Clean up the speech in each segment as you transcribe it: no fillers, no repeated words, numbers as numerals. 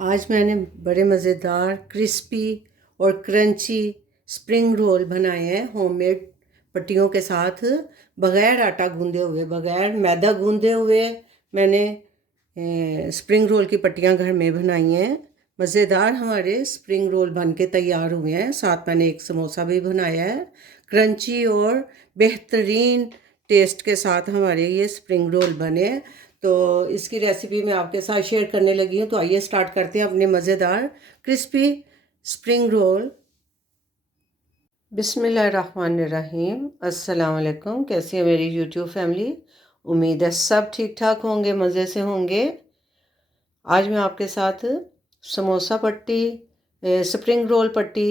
आज मैंने बड़े मज़ेदार क्रिस्पी और क्रंची स्प्रिंग रोल बनाए हैं होममेड पट्टियों के साथ, बग़ैर आटा गूंदे हुए, बग़ैर मैदा गूंदे हुए। मैंने स्प्रिंग रोल की पट्टियाँ घर में बनाई हैं। मज़ेदार हमारे स्प्रिंग रोल बन के तैयार हुए हैं। साथ मैंने एक समोसा भी बनाया है। क्रंची और बेहतरीन टेस्ट के साथ हमारे ये स्प्रिंग रोल बने। तो इसकी रेसिपी मैं आपके साथ शेयर करने लगी हूँ। तो आइए स्टार्ट करते हैं अपने मज़ेदार क्रिस्पी स्प्रिंग रोल। बिस्मिल्लाहिर्रहमानिर्रहीम। अस्सलाम वालेकुम। कैसी है मेरी यूट्यूब फैमिली? उम्मीद है सब ठीक ठाक होंगे, मज़े से होंगे। आज मैं आपके साथ समोसा पट्टी, स्प्रिंग रोल पट्टी,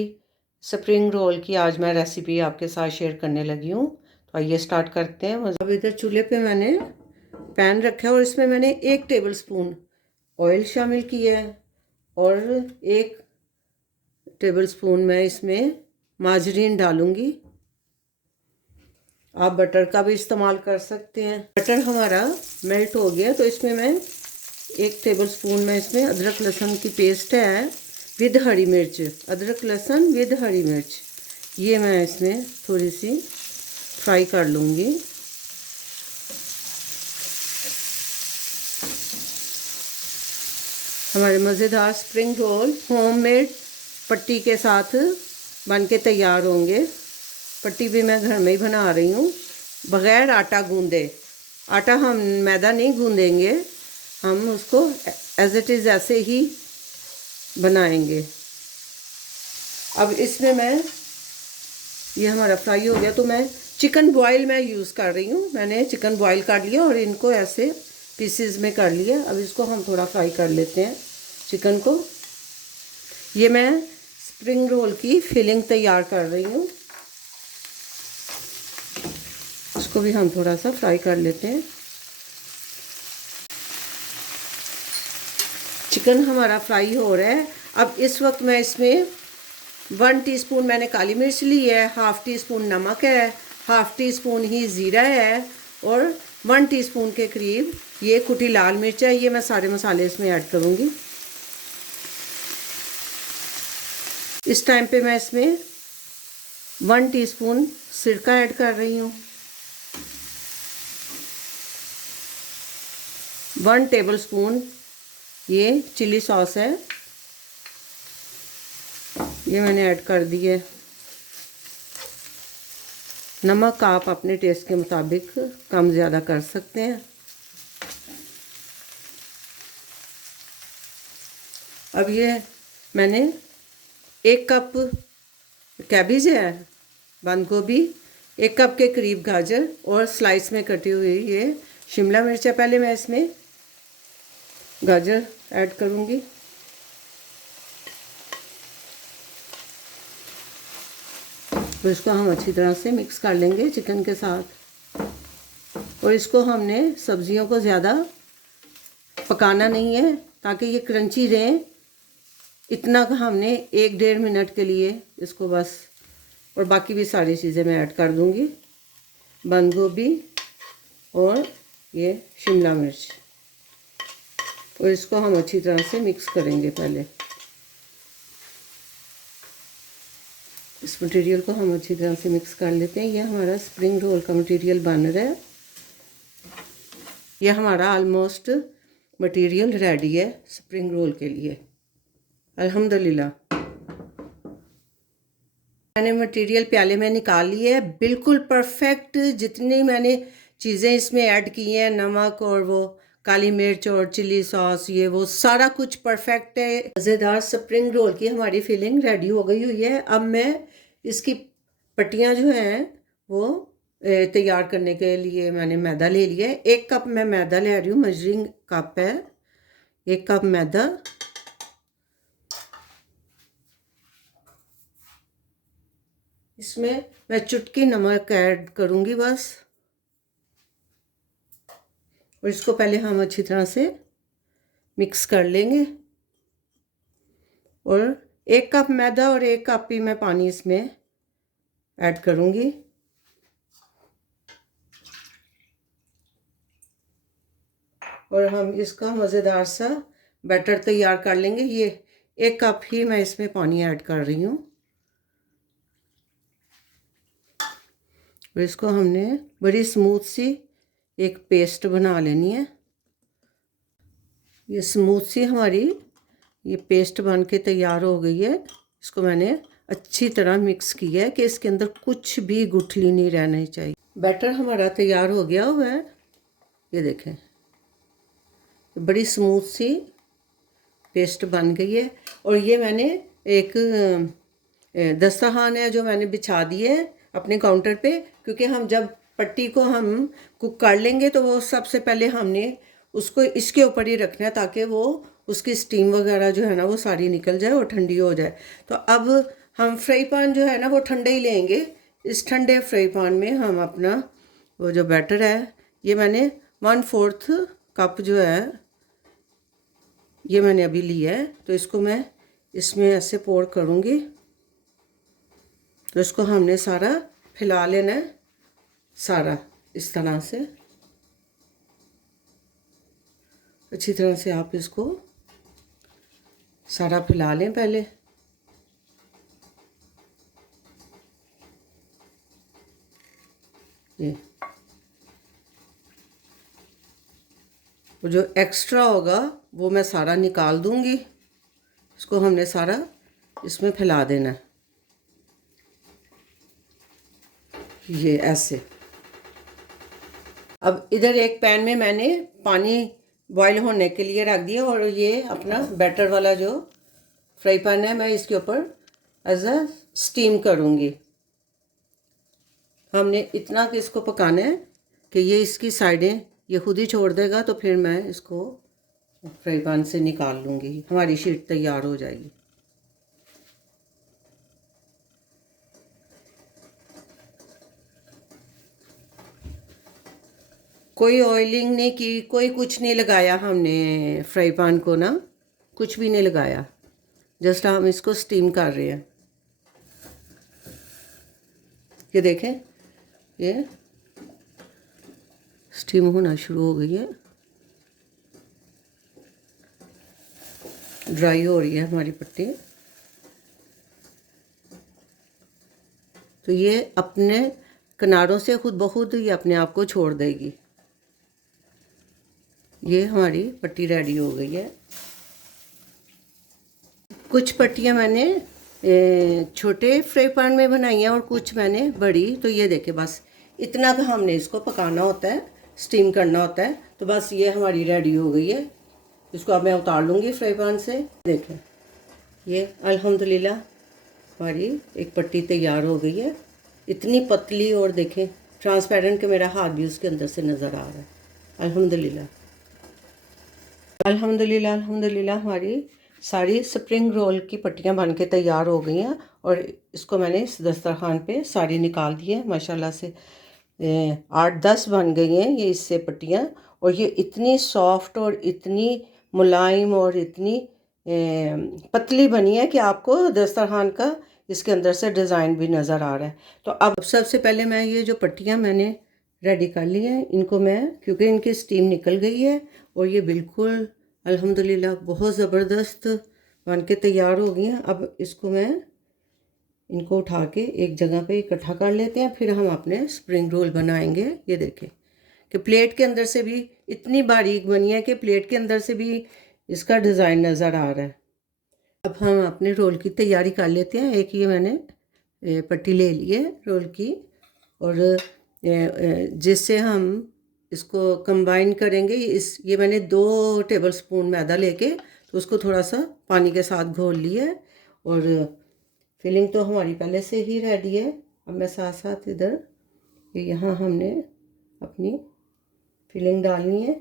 स्प्रिंग रोल की आज मैं रेसिपी आपके साथ शेयर करने लगी हूँ। तो आइए स्टार्ट करते हैं। अब इधर चूल्हे पे मैंने पैन रखा है और इसमें मैंने 1 टेबल स्पून ऑयल शामिल किया है और 1 टेबल स्पून मैं इसमें मार्जरीन डालूंगी। आप बटर का भी इस्तेमाल कर सकते हैं। बटर हमारा मेल्ट हो गया तो इसमें मैं 1 टेबल स्पून में इसमें अदरक लहसुन की पेस्ट है विद हरी मिर्च, अदरक लहसुन विद हरी मिर्च, ये मैं इसमें थोड़ी सी फ्राई कर लूँगी। हमारे मज़ेदार स्प्रिंग रोल होममेड पट्टी के साथ बन के तैयार होंगे। पट्टी भी मैं घर में ही बना रही हूँ, बग़ैर आटा गूंदे। आटा हम मैदा नहीं गूंदेंगे, हम उसको एज इट इज़ ऐसे ही बनाएंगे। अब इसमें मैं ये हमारा फ्राई हो गया तो मैं चिकन बॉयल मैं यूज़ कर रही हूँ। मैंने चिकन बॉयल कर लिया और इनको ऐसे पीसेस में कर लिया। अब इसको हम थोड़ा फ्राई कर लेते हैं चिकन को। ये मैं स्प्रिंग रोल की फिलिंग तैयार कर रही हूँ, इसको भी हम थोड़ा सा फ्राई कर लेते हैं। चिकन हमारा फ्राई हो रहा है। अब इस वक्त मैं इसमें 1 टीस्पून मैंने काली मिर्च ली है, हाफ़ टी स्पून नमक है, हाफ़ टी स्पून ही ज़ीरा है और 1 टीस्पून के करीब ये कुटी लाल मिर्च है। ये मैं सारे मसाले इसमें ऐड करूँगी। इस टाइम पे मैं इसमें 1 टीस्पून सिरका ऐड कर रही हूँ, 1 टेबल स्पून ये चिली सॉस है, ये मैंने ऐड कर दी है। नमक आप अपने टेस्ट के मुताबिक कम ज़्यादा कर सकते हैं। अब ये मैंने 1 कप कैबेज है, बंद गोभी, 1 कप के करीब गाजर और स्लाइस में कटी हुई ये शिमला मिर्च है। पहले मैं इसमें गाजर ऐड करूँगी। तो इसको हम अच्छी तरह से मिक्स कर लेंगे चिकन के साथ। और इसको हमने सब्जियों को ज़्यादा पकाना नहीं है ताकि ये क्रंची रहें। इतना हमने 1-1.5 मिनट के लिए इसको बस, और बाकी भी सारी चीज़ें मैं ऐड कर दूँगी, बंद गोभी और ये शिमला मिर्च। और इसको हम अच्छी तरह से मिक्स करेंगे। पहले इस मटेरियल को हम अच्छी तरह से मिक्स कर लेते हैं। ये हमारा स्प्रिंग रोल का मटेरियल बन रहा है। ये हमारा ऑलमोस्ट मटेरियल रेडी है स्प्रिंग रोल के लिए, अल्हम्दुलिल्लाह। मैंने मटेरियल प्याले में निकाल लिया है, बिल्कुल परफेक्ट। जितनी मैंने चीज़ें इसमें ऐड की हैं, नमक और वो काली मिर्च और चिली सॉस, ये वो सारा कुछ परफेक्ट है। मज़ेदार स्प्रिंग रोल की हमारी फिलिंग रेडी हो गई हुई है। अब मैं इसकी पट्टियाँ जो हैं वो तैयार करने के लिए मैंने मैदा ले लिया है। 1 कप मैं मैदा ले रही हूँ, मेजरिंग कप है 1 कप मैदा। इसमें मैं चुटकी नमक ऐड करूँगी बस। और इसको पहले हम अच्छी तरह से मिक्स कर लेंगे। और 1 कप मैदा और 1 कप ही मैं पानी इसमें ऐड करूँगी। और हम इसका मज़ेदार सा बैटर तैयार कर लेंगे। ये 1 कप ही मैं इसमें पानी ऐड कर रही हूँ और इसको हमने बड़ी स्मूथ सी एक पेस्ट बना लेनी है। ये स्मूथ सी हमारी ये पेस्ट बन के तैयार हो गई है। इसको मैंने अच्छी तरह मिक्स किया है कि इसके अंदर कुछ भी गुठली नहीं रहनी चाहिए। बैटर हमारा तैयार हो गया हुआ है, ये देखें बड़ी स्मूथ सी पेस्ट बन गई है। और ये मैंने एक दस्तरखान है जो मैंने बिछा दिए है अपने काउंटर पे, क्योंकि हम जब पट्टी को हम कुक कर लेंगे तो वो सबसे पहले हमने उसको इसके ऊपर ही रखना है ताकि वो उसकी स्टीम वगैरह जो है ना वो सारी निकल जाए और ठंडी हो जाए। तो अब हम फ्राई पैन जो है ना वो ठंडे ही लेंगे। इस ठंडे फ्राई पैन में हम अपना वो जो बैटर है, ये मैंने 1/4 कप जो है ये मैंने अभी लिया है, तो इसको मैं इसमें ऐसे पोर करूँगी। तो इसको हमने सारा फैला लेना है, सारा इस तरह से अच्छी तरह से आप इसको सारा फैला लें पहले। ये वो जो एक्स्ट्रा होगा वो मैं सारा निकाल दूंगी। इसको हमने सारा इसमें फैला देना है, ये ऐसे। अब इधर एक पैन में मैंने पानी बॉईल होने के लिए रख दिया और ये अपना बैटर वाला जो फ्राई पैन है मैं इसके ऊपर एज अ स्टीम करूँगी। हमने इतना कि इसको पकाना है कि ये इसकी साइडें ये खुद ही छोड़ देगा, तो फिर मैं इसको फ्राई पैन से निकाल लूँगी, हमारी शीट तैयार हो जाएगी। कोई ऑयलिंग नहीं की, कोई कुछ नहीं लगाया हमने फ्राई पैन को ना, कुछ भी नहीं लगाया, जस्ट हम इसको स्टीम कर रहे हैं। ये देखें ये स्टीम होना शुरू हो गई है, ड्राई हो रही है हमारी पट्टी। तो ये अपने किनारों से खुद ब खुद ये अपने आप को छोड़ देगी। ये हमारी पट्टी रेडी हो गई है। कुछ पट्टियाँ मैंने छोटे फ्राई पैन में बनाई हैं और कुछ मैंने बड़ी। तो ये देखें बस इतना का हमने इसको पकाना होता है, स्टीम करना होता है। तो बस ये हमारी रेडी हो गई है। इसको अब मैं उतार लूँगी फ्राई पैन से। देखें ये अल्हम्दुलिल्लाह हमारी एक पट्टी तैयार हो गई है, इतनी पतली, और देखें ट्रांसपेरेंट कि मेरा हाथ भी उसके अंदर से नज़र आ रहा है। अल्हम्दुलिल्लाह अल्हम्दुलिल्लाह अल्हम्दुलिल्लाह हमारी सारी स्प्रिंग रोल की पट्टियाँ बन के तैयार हो गई हैं और इसको मैंने इस दस्तरखान पे सारी निकाल दी है। माशाल्लाह से 8-10 बन गई हैं ये इससे पट्टियाँ, और ये इतनी सॉफ्ट और इतनी मुलायम और इतनी पतली बनी है कि आपको दस्तरखान का इसके अंदर से डिज़ाइन भी नज़र आ रहा है। तो अब सबसे पहले मैं ये जो पट्टियाँ मैंने रेडी कर ली हैं इनको मैं, क्योंकि इनकी स्टीम निकल गई है और ये बिल्कुल अल्हम्दुलिल्लाह बहुत ज़बरदस्त बन के तैयार हो गई हैं। अब इसको मैं इनको उठा के एक जगह पे इकट्ठा कर लेते हैं, फिर हम अपने स्प्रिंग रोल बनाएंगे। ये देखें कि प्लेट के अंदर से भी इतनी बारीक बनी है कि प्लेट के अंदर से भी इसका डिज़ाइन नज़र आ रहा है। अब हम अपने रोल की तैयारी कर लेते हैं। एक ये मैंने पट्टी ले ली है रोल की, और जिससे हम इसको कंबाइन करेंगे। ये मैंने 2 टेबलस्पून मैदा लेके तो उसको थोड़ा सा पानी के साथ घोल लिया है, और फिलिंग तो हमारी पहले से ही रेडी है। अब मैं साथ साथ इधर यहाँ हमने अपनी फिलिंग डालनी है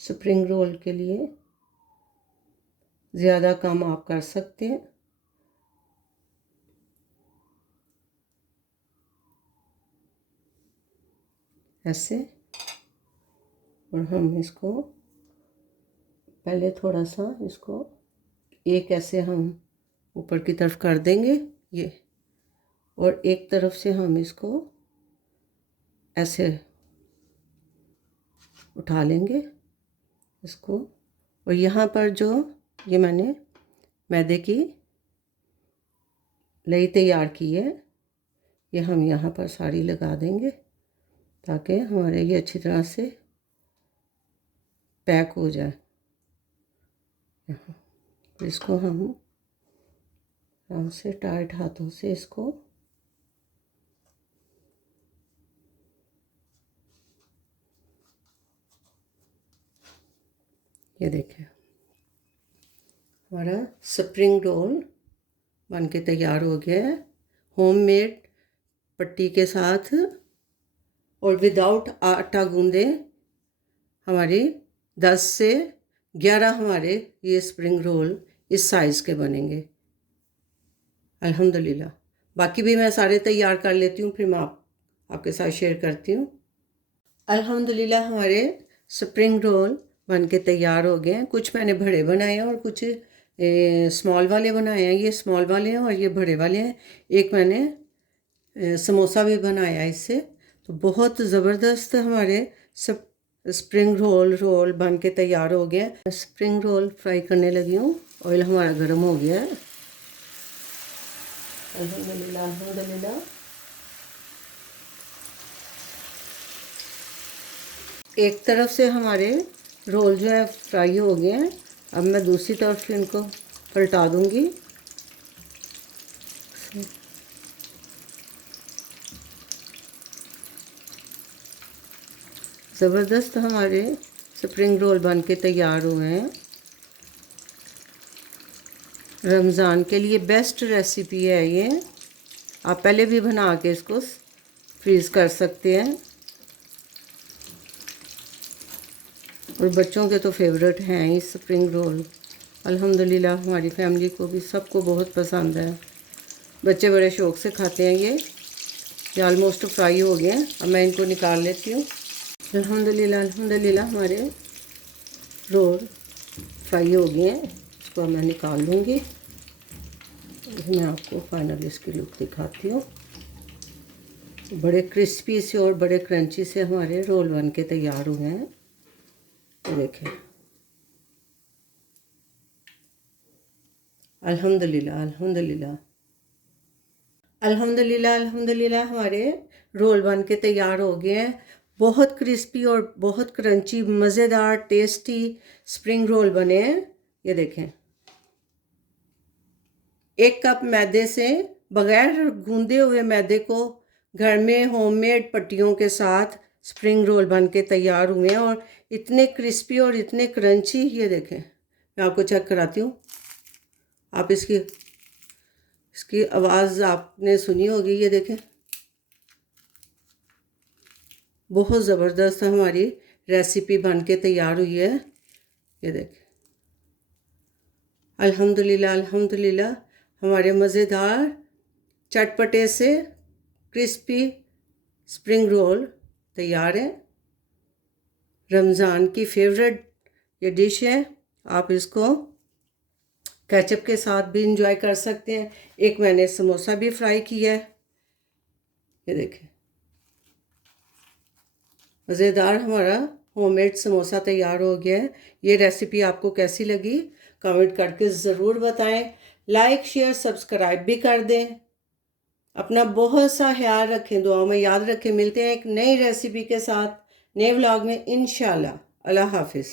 स्प्रिंग रोल के लिए। ज़्यादा कम आप कर सकते हैं। ऐसे, और हम इसको पहले थोड़ा सा इसको एक ऐसे हम ऊपर की तरफ कर देंगे ये, और एक तरफ से हम इसको ऐसे उठा लेंगे इसको। और यहाँ पर जो ये मैंने मैदे की लई तैयार की है, ये हम यहाँ पर सारी लगा देंगे ताकि हमारे ये अच्छी तरह से पैक हो जाए। यहाँ तो इसको हम आराम से टाइट हाथों से इसको ये देखें, हमारा स्प्रिंग रोल बन के तैयार हो गया है। होममेड पट्टी के साथ और विदाउट आटा गूंदे हमारी 10 से 11 हमारे ये स्प्रिंग रोल इस साइज़ के बनेंगे अल्हम्दुलिल्लाह। बाकी भी मैं सारे तैयार कर लेती हूँ, फिर मैं आपके साथ शेयर करती हूँ। अल्हम्दुलिल्लाह हमारे स्प्रिंग रोल बन के तैयार हो गए हैं। कुछ मैंने बड़े बनाए हैं और कुछ स्मॉल वाले बनाए हैं। ये स्मॉल वाले हैं और ये बड़े वाले हैं। एक मैंने समोसा भी बनाया इससे। तो बहुत ज़बरदस्त हमारे स्प्रिंग रोल बन के तैयार हो गया। स्प्रिंग रोल फ्राई करने लगी हूँ। ऑयल हमारा गर्म हो गया है। अल्हम्दुलिल्लाह अल्हम्दुलिल्लाह। एक तरफ से हमारे रोल जो है फ्राई हो गए हैं। अब मैं दूसरी तरफ इनको पलटा दूंगी। ज़बरदस्त हमारे स्प्रिंग रोल बन के तैयार हुए हैं। रमज़ान के लिए बेस्ट रेसिपी है ये। आप पहले भी बना के इसको फ्रीज़ कर सकते हैं और बच्चों के तो फेवरेट हैं ही स्प्रिंग रोल। अल्हम्दुलिल्लाह हमारी फैमिली को भी सबको बहुत पसंद है। बच्चे बड़े शौक़ से खाते हैं ये ऑलमोस्ट फ्राई हो गए हैं। अब मैं इनको निकाल लेती हूँ। अल्हम्दुलिल्लाह अल्हम्दुलिल्लाह हमारे रोल फ्राई हो गए हैं। इसको अब मैं निकाल लूँगी। मैं आपको फाइनल इसकी लुक दिखाती हूँ। बड़े क्रिस्पी से और बड़े क्रंची से हमारे रोल बन के तैयार हुए हैं। देखें अल्हम्दुलिल्लाह अल्हम्दुलिल्लाह अल्हम्दुलिल्लाह अल्हम्दुलिल्लाह हमारे रोल बन के तैयार हो गए हैं। बहुत क्रिस्पी और बहुत क्रंची मज़ेदार टेस्टी स्प्रिंग रोल बने हैं। ये देखें, 1 कप मैदे से बग़ैर गूंदे हुए मैदे को घर में होममेड पट्टियों के साथ स्प्रिंग रोल बन के तैयार हुए हैं और इतने क्रिस्पी और इतने क्रंची। ये देखें, मैं आपको चेक कराती हूँ। आप इसकी आवाज़ आपने सुनी होगी। ये देखें, बहुत ज़बरदस्त हमारी रेसिपी बन के तैयार हुई है। ये देखें अल्हम्दुलिल्लाह अल्हम्दुलिल्लाह हमारे मज़ेदार चटपटे से क्रिस्पी स्प्रिंग रोल तैयार है। रमज़ान की फेवरेट ये डिश है। आप इसको केचप के साथ भी इंजॉय कर सकते हैं। एक मैंने समोसा भी फ्राई किया है। ये देखें, मज़ेदार हमारा होममेड समोसा तैयार हो गया है। ये रेसिपी आपको कैसी लगी कमेंट करके ज़रूर बताएं। लाइक शेयर सब्सक्राइब भी कर दें। अपना बहुत सा ख्याल रखें, दुआओं में याद रखें। मिलते हैं एक नई रेसिपी के साथ नए व्लॉग में इंशाल्लाह। अल्लाह हाफिज़।